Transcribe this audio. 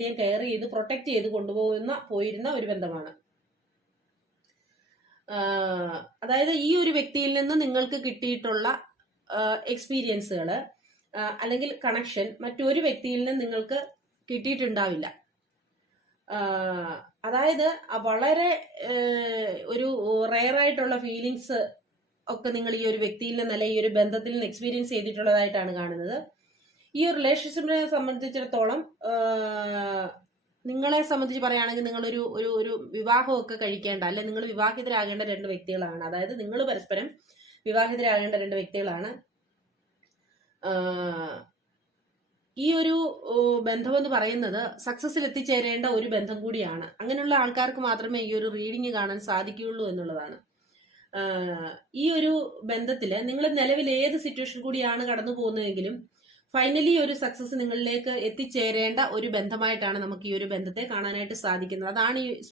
Care ചെയ്ത് protect ചെയ്ത് കൊണ്ടുപോകുന്ന പോയിരുന്ന ഒരു ബന്ധമാണ്. അതായത് ഈ ഒരു വ്യക്തിയിൽ നിന്ന് നിങ്ങൾക്ക് കിട്ടിയിട്ടുള്ള എക്സ്പീരിയൻസുകൾ അല്ലെങ്കിൽ കണക്ഷൻ മറ്റൊരു വ്യക്തിയിൽ നിന്ന് നിങ്ങൾക്ക് കിട്ടിയിട്ടുണ്ടാവില്ല. അതായത് വളരെ ഒരു റയറായിട്ടുള്ള ഫീലിങ്സ് ഒക്കെ നിങ്ങൾ ഈ ഒരു വ്യക്തിയിൽ നിന്ന് അല്ലെങ്കിൽ ഈ ഒരു ബന്ധത്തിൽ നിന്ന് എക്സ്പീരിയൻസ് ചെയ്തിട്ടുള്ളതായിട്ടാണ് കാണുന്നത്. ഈ ഒരു റിലേഷൻഷിപ്പിനെ സംബന്ധിച്ചിടത്തോളം നിങ്ങളെ സംബന്ധിച്ച് പറയുകയാണെങ്കിൽ നിങ്ങളൊരു ഒരു ഒരു വിവാഹമൊക്കെ കഴിക്കേണ്ട അല്ലെ നിങ്ങൾ വിവാഹിതരാകേണ്ട രണ്ട് വ്യക്തികളാണ്. അതായത് നിങ്ങൾ പരസ്പരം വിവാഹിതരാകേണ്ട രണ്ട് വ്യക്തികളാണ്. ഈ ഒരു ബന്ധം എന്ന് പറയുന്നത് സക്സസിൽ എത്തിച്ചേരേണ്ട ഒരു ബന്ധം കൂടിയാണ്. അങ്ങനെയുള്ള ആൾക്കാർക്ക് മാത്രമേ ഈ ഒരു റീഡിങ് കാണാൻ സാധിക്കുകയുള്ളൂ എന്നുള്ളതാണ്. ഈ ഒരു ബന്ധത്തിൽ നിങ്ങൾ നിലവിൽ ഏത് സിറ്റുവേഷൻ കൂടിയാണ് കടന്നു പോകുന്നതെങ്കിലും ഫൈനലി ഒരു സക്സസ് നിങ്ങളിലേക്ക് എത്തിച്ചേരേണ്ട ഒരു ബന്ധമായിട്ടാണ് നമുക്ക് ഈ ഒരു ബന്ധത്തെ കാണാനായിട്ട് സാധിക്കുന്നത്. അതാണ് ഈ